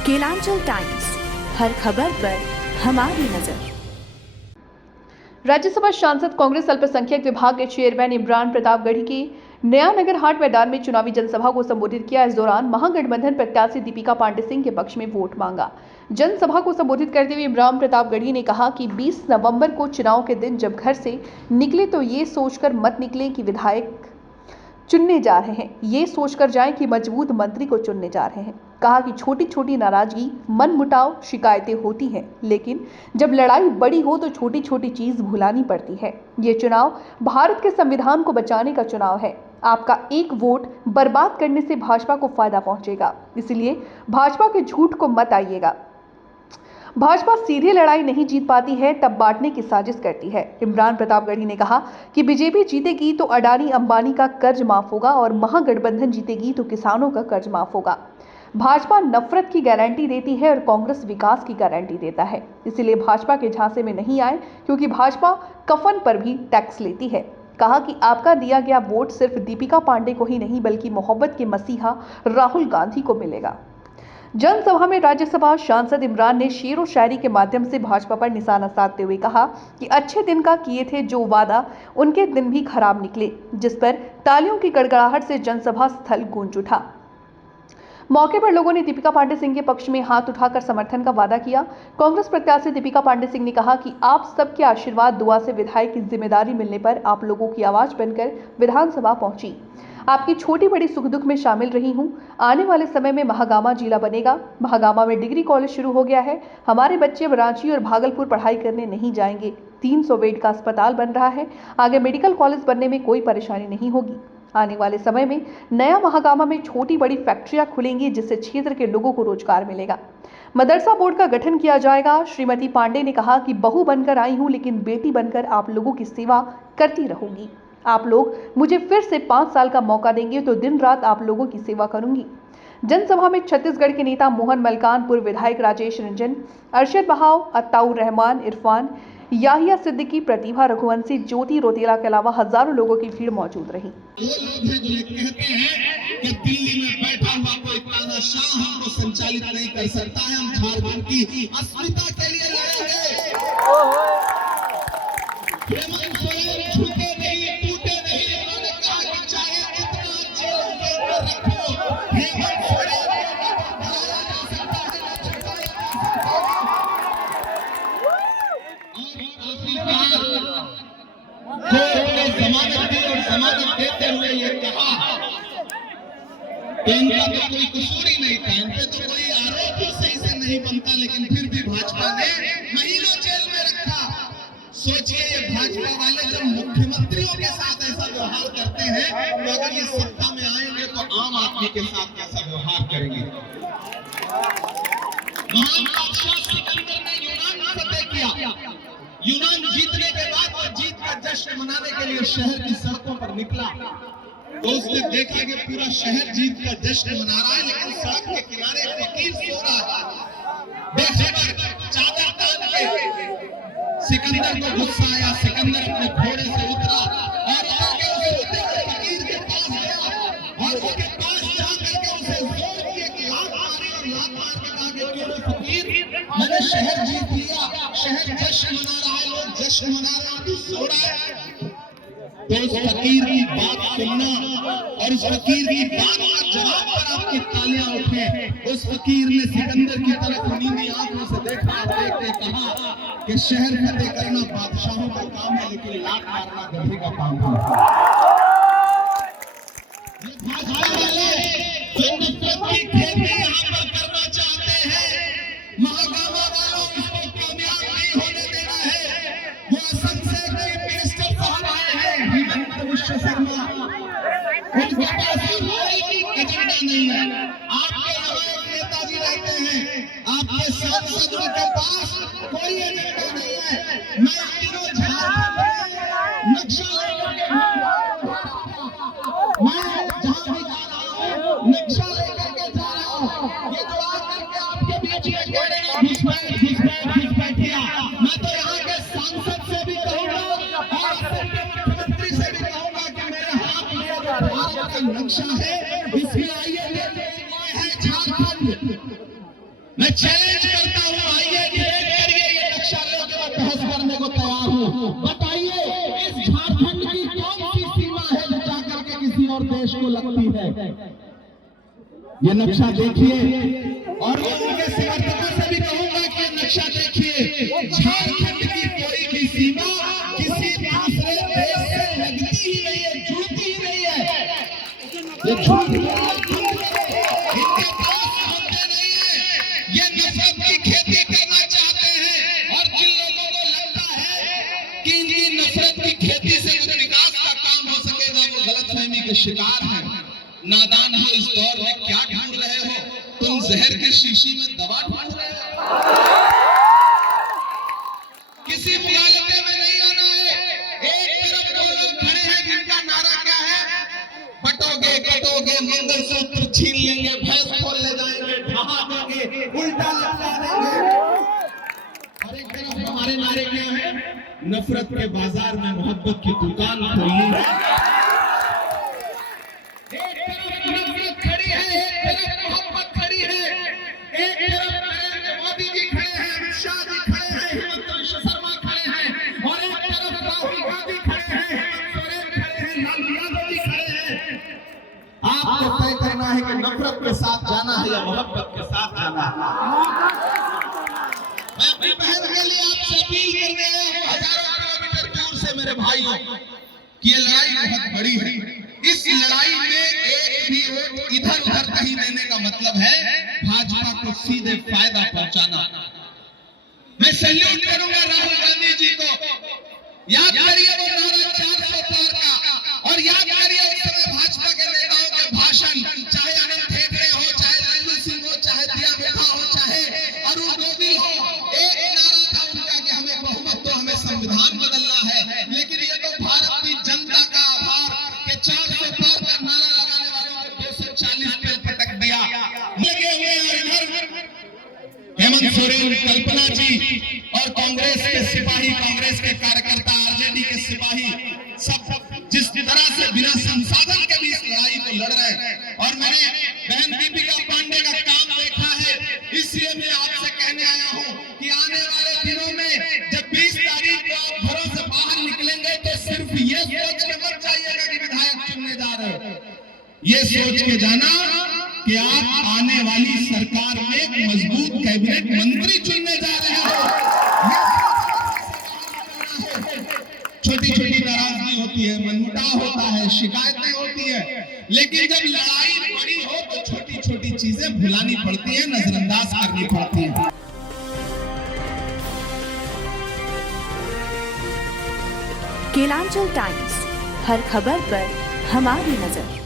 Kelanchal times, हर खबर पर हमारी नजर। राज्यसभा सांसद कांग्रेस अल्पसंख्यक विभाग के चेयरमैन इमरान प्रताप गढ़ी की नया नगर हाट मैदान में चुनावी जनसभा को संबोधित किया। इस दौरान महागठबंधन प्रत्याशी दीपिका पांडे सिंह के पक्ष में वोट मांगा। जनसभा को संबोधित करते हुए इमरान प्रताप गढ़ी ने कहा कि 20 नवंबर को चुनाव के दिन जब घर से निकले तो ये सोचकर मत निकले कि विधायक चुनने जा रहे हैं, ये सोचकर जाएं कि मजबूत मंत्री को चुनने जा रहे हैं। कहा कि छोटी छोटी नाराजगी, मनमुटाव, शिकायतें होती हैं, लेकिन जब लड़ाई बड़ी हो तो छोटी छोटी चीज भुलानी पड़ती है। ये चुनाव भारत के संविधान को बचाने का चुनाव है। आपका एक वोट बर्बाद करने से भाजपा को फायदा पहुंचेगा, इसलिए भाजपा के झूठ को मत आइएगा। भाजपा सीधे लड़ाई नहीं जीत पाती है, तब बांटने की साजिश करती है। इमरान प्रताप गढ़ी ने कहा कि बीजेपी जीतेगी तो अडानी अंबानी का कर्ज माफ होगा और महागठबंधन जीतेगी तो किसानों का कर्ज माफ होगा। भाजपा नफरत की गारंटी देती है और कांग्रेस विकास की गारंटी देता है, इसलिए भाजपा के झांसे में नहीं आए, क्योंकि भाजपा कफन पर भी टैक्स लेती है। कहा कि आपका दिया गया वोट सिर्फ दीपिका पांडे को ही नहीं बल्कि मोहब्बत के मसीहा राहुल गांधी को मिलेगा। जनसभा में राज्यसभा सांसद इमरान ने शेर व शायरी के माध्यम से भाजपा पर निशाना साधते हुए कहा कि अच्छे दिन का किए थे जो वादा, उनके दिन भी खराब निकले, जिस पर तालियों की गड़गड़ाहट से जनसभा स्थल गूंज उठा। मौके पर लोगों ने दीपिका पांडे सिंह के पक्ष में हाथ उठाकर समर्थन का वादा किया। कांग्रेस प्रत्याशी दीपिका पांडे सिंह ने कहा कि आप सबके आशीर्वाद दुआ से विधायक की जिम्मेदारी मिलने पर आप लोगों की आवाज बनकर विधानसभा पहुंची। आपकी छोटी बड़ी सुख दुख में शामिल रही हूं। आने वाले समय में महागामा जिला बनेगा। महागामा में डिग्री कॉलेज शुरू हो गया है। हमारे बच्चे अब रांची और भागलपुर पढ़ाई करने नहीं जाएंगे। 300 बेड का अस्पताल बन रहा है। आगे मेडिकल कॉलेज बनने में कोई परेशानी नहीं होगी। आने वाले समय में नया महागामा में छोटी बड़ी फैक्ट्रियां खुलेंगी, जिससे क्षेत्र के लोगों को रोजगार मिलेगा। मदरसा बोर्ड का गठन किया जाएगा। श्रीमती पांडे ने कहा कि बहू बनकर आई हूं, लेकिन बेटी बनकर आप लोगों की सेवा करती रहूंगी। आप लोग मुझे फिर से 5 साल का मौका देंगे तो दिन रात आप लोगों की सेवा करूंगी। जनसभा में छत्तीसगढ़ के नेता मोहन मलकान, पूर्व विधायक राजेश रंजन, अरशद बहाव, अत्ताउर रहमान, इरफान, याहिया सिद्दीकी, प्रतिभा रघुवंशी, ज्योति रोतेला के अलावा हजारों लोगों की भीड़ मौजूद रही। वो लोग हैं जो ये कहते हैं कि दिल्ली में बैठा हुआ कोई तानाशाह हमको संचालित नहीं कर सकता है, हम झारखंड की अस्मिता के लिए लड़ेंगे। हेमंत सोरेन झुके नहीं, टूटे नहीं। उन्होंने कहा कि चाहे कितना जेल के अंदर रखो, हेमंत सोरेन को हराया जा सकता है, ना छुड़ाया जा सकता है। कोर्ट ने जमानत दी और जमानत देते हुए ये कहा कि इनका तो कोई कसूर ही नहीं था, इन पे तो कोई आरोप ही सही से नहीं बनता, लेकिन फिर भी भाजपा ने महीनों जेल में रखा। सोचिए ये भाजपा वाले जब मुख्यमंत्रियों के साथ ऐसा व्यवहार करते हैं, तो अगर ये सत्ता में आएंगे तो आम आदमी के साथ कैसा व्यवहार करेंगे। महान बादशाह सिकंदर ने यूनान फतेह किया। यूनान जीतने के बाद वो जीत का जश्न मनाने के लिए शहर की सड़कों पर निकला, तो उसने देखा कि पूरा शहर जीत का जश्न मना रहा है, लेकिन सड़क के किनारे एक फकीर सो रहा है। बेखबर चादर तान के सिकंदर को गुस्सा आया। सिकंदर अपने घोड़े से उतरा और आगे उसे रोते हुए फकीर के पास गया और उसके पास जाकर के उसे जोर दिए कि लात मारी और लात मार के कहा कि क्यों रे फकीर, मैंने शहर जीत लिया, शहर जश्न मना रहा है, लोग जश्न मना रहे हैं, तू सो रहा है। तो उस फकीर की बात सुनना और उस फकीर की बात का जवाब पर आपकी तालियां उठे। उस फकीर ने सिकंदर की तरफ नीली आंखों से देखा और देखते कहा कि शहर फतेह करना बादशाहों का काम है, लेकिन लात मारना गधे का काम है। ये भाजपा वाले जो नफरत की खेती यहाँ पर करना चाहते हैं, महागामा वालों इसको कामयाब नहीं होने देना है। वो असम से चीफ मिनिस्टर साहब आए हैं, हिमंत विश्व शर्मा, उनके पास कोई एजेंडा नहीं है। आपके यहाँ एक नेताजी रहते हैं, आपके सांसदों के पास कोई एजेंडा नहीं है। मैं तीनों झारखंड में नक्शा लेकर मैं जहां भी जा रहा हूं नक्शा लेकर के जा रहा हूं। ये जो आकर के आपके बीच में कह रहे हैं घुसपैठ किया, मैं तो यहाँ के सांसद से भी कहूंगा और मुख्यमंत्री से भी कहूंगा कि मेरे हाथ में जो भारत का नक्शा है, इसमें आइए देखिए है झारखंड। मैं चैलेंज करता हूं, आइए डिबेट करिए, ये नक्शा लेके मैं बहस करने को तैयार हूं। बताइए इस झारखंड की कौन सी सीमा है जो जाकर के किसी और देश को लगती है? ये नक्शा देखिए और मैं उनके समर्थकों से भी कहूंगा कि ये नक्शा देखिए, झारखंड की कोई भी सीमा किसी दूसरे देश से लगती ही नहीं है, जुड़ती ही नहीं है। ये झूठ इनके पास होते नहीं है, ये नफरत की खेती करना चाहते हैं। और जिन लोगों को लगता है कि इनकी नफरत की खेती से कुछ विकास का काम हो सकेगा, वो गलतफहमी के शिकार हैं। नादान हो, इस दौर में क्या ढूंढ रहे हो? तुम जहर की शीशी में दवा ढूंढ रहे हो। किसी मुगालते में नहीं आना है। एक तरफ दो लोग खड़े हैं जिनका नारा क्या है? बटोगे कटोगे, मंगलसूत्र छीन लेंगे, भैंस खोल ले जाएंगे, ढहा देंगे, उल्टा लटका देंगे। और एक तरफ हमारे नारे क्या है? नफरत के बाजार में मोहब्बत की दुकान खोलनी है। एक तरफ नफरत खड़ी है, एक तरफ मोहब्बत खड़ी है। एक तरफ नरेंद्र मोदी जी खड़े हैं, अमित शाह जी खड़े हैं, हिमंत बिश्व शर्मा खड़े हैं, और एक तरफ राहुल गांधी खड़े हैं, हेमंत सोरेन खड़े हैं, लालू यादव जी खड़े हैं। आपको तय करना है कि नफरत के साथ जाना है या मोहब्बत के साथ जाना है। मैं अपनी बहन के लिए आपसे अपील करने आया हूं, हजारों किलोमीटर दूर से मेरे भाइयों, कि ये लड़ाई बहुत बड़ी है। इस लड़ाई में एक भी वोट इधर उधर कहीं देने का मतलब है भाजपा को सीधे फायदा पहुंचाना। मैं सैल्यूट करूंगा राहुल गांधी जी को। याद करिए वो नारा 400 पार का, और याद करिए उस समय भाजपा के नेताओं के भाषण, चाहे अनंत हेगड़े हो, चाहे रणवीर सिंह हो, चाहे दिया मेहता हो, चाहे अरुण गोविल हो। एक नारा था उनका कि हमें बहुमत दो, हमें संविधान बदलना है। लेकिन ये तो भारत की जनता का आभार के 400 पार का नारा लगाने वालों को 240 पे पटक दिया। लगे हुए इधर हेमंत सोरेन, कल्पना जी और कांग्रेस के सिपाही, कांग्रेस के कार्यकर्ता, आरजेडी के सिपाही, सब जिस तरह से बिना संसाधन के भी इस लड़ाई को लड़ रहे हैं। और मैंने बहन दीपिका पांडे का काम देखा है, इसलिए मैं आपसे कहने आया हूं कि आने वाले दिनों में जब 20 तारीख को आप घरों से बाहर निकलेंगे तो सिर्फ ये सोच के मत जाइएगा कि विधायक चुनने जा रहे हो। ये सोच के जाना कि आप आने वाली सरकार में एक मजबूत कैबिनेट मंत्री चुनने जा रहे हो। छोटी छोटी नाराजगी होती है, मनमुटाव होता है, शिकायतें होती है, लेकिन जब लड़ाई बड़ी हो तो छोटी छोटी चीजें भुलानी पड़ती है, नजरअंदाज करनी पड़ती है। केलांचल टाइम्स, हर खबर पर हमारी नजर।